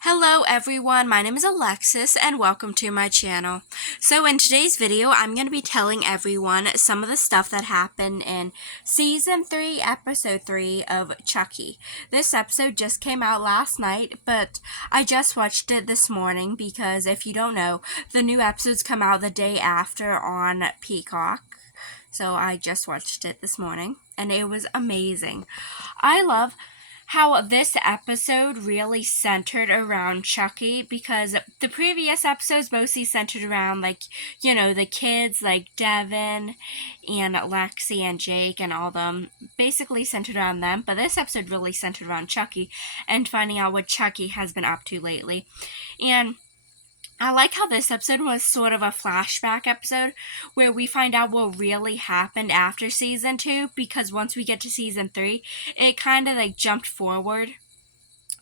Hello everyone, my name is Alexis and welcome to my channel. So in today's video, I'm going to be telling everyone some of the stuff that happened in Season 3, Episode 3 of Chucky. This episode just came out last night, but I just watched it this morning because if you don't know, the new episodes come out the day after on Peacock. So I just watched it this morning and it was amazing. I love how this episode really centered around Chucky because the previous episodes mostly centered around, the kids like Devin and Lexi and Jake and all them, basically centered around them. But this episode really centered around Chucky and finding out what Chucky has been up to lately. And I like how this episode was sort of a flashback episode where we find out what really happened after season 2, because once we get to season 3, it kind of jumped forward.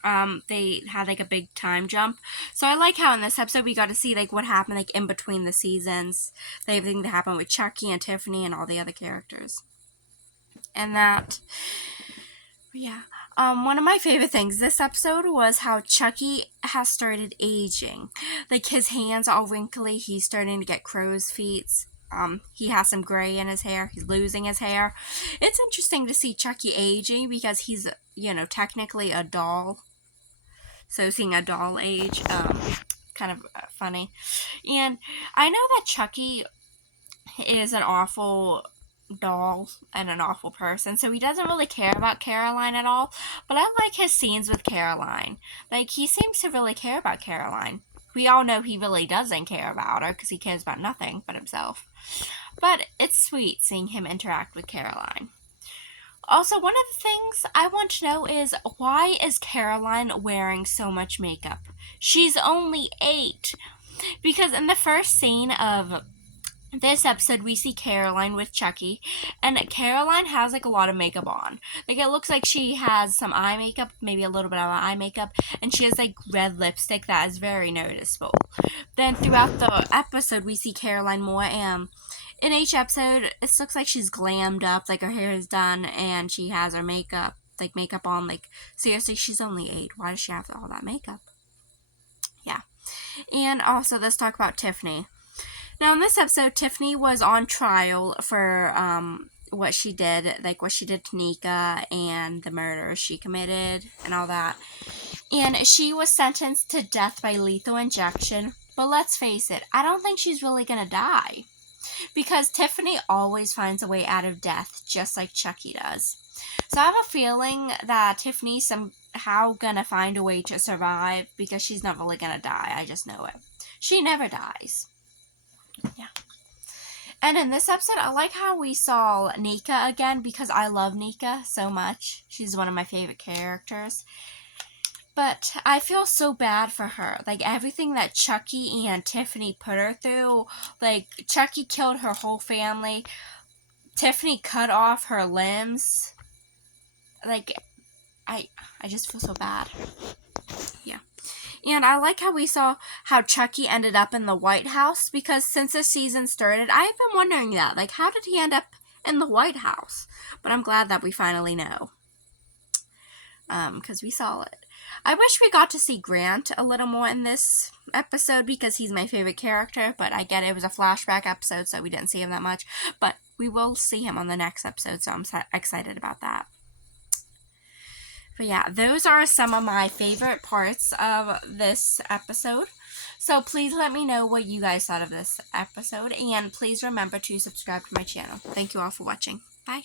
They had a big time jump. So I like how in this episode we got to see what happened in between the seasons, everything that happened with Chucky and Tiffany and all the other characters. And that, yeah. One of my favorite things this episode was how Chucky has started aging. His hands all wrinkly, he's starting to get crow's feet. He has some gray in his hair, he's losing his hair. It's interesting to see Chucky aging because he's, technically a doll. So seeing a doll age, kind of funny. And I know that Chucky is an awful doll and an awful person, so he doesn't really care about Caroline at all, but I like his scenes with Caroline. He seems to really care about Caroline. We all know he really doesn't care about her because he cares about nothing but himself, but it's sweet seeing him interact with Caroline. Also, one of the things I want to know is, why is Caroline wearing so much makeup? She's only 8. Because in the first scene of this episode, we see Caroline with Chucky, and Caroline has a lot of makeup on. It looks like she has some eye makeup, maybe a little bit of eye makeup, and she has red lipstick that is very noticeable. Then throughout the episode, we see Caroline more, and in each episode, it looks like she's glammed up, her hair is done, and she has her makeup, makeup on. Seriously, she's only 8. Why does she have all that makeup? Yeah. And also, let's talk about Tiffany. Now, in this episode, Tiffany was on trial for what she did, what she did to Nika and the murder she committed and all that. And she was sentenced to death by lethal injection. But let's face it, I don't think she's really going to die. Because Tiffany always finds a way out of death, just like Chucky does. So I have a feeling that Tiffany's somehow going to find a way to survive because she's not really going to die. I just know it. She never dies. Yeah. And in this episode, I like how we saw Nika again because I love Nika so much. She's one of my favorite characters. But I feel so bad for her. Everything that Chucky and Tiffany put her through. Chucky killed her whole family. Tiffany cut off her limbs. I just feel so bad. Yeah. And I like how we saw how Chucky ended up in the White House, because since this season started, I've been wondering that. How did he end up in the White House? But I'm glad that we finally know. Because we saw it. I wish we got to see Grant a little more in this episode because he's my favorite character, but I get it was a flashback episode, so we didn't see him that much. But we will see him on the next episode, so I'm excited about that. But yeah, those are some of my favorite parts of this episode. So please let me know what you guys thought of this episode. And please remember to subscribe to my channel. Thank you all for watching. Bye.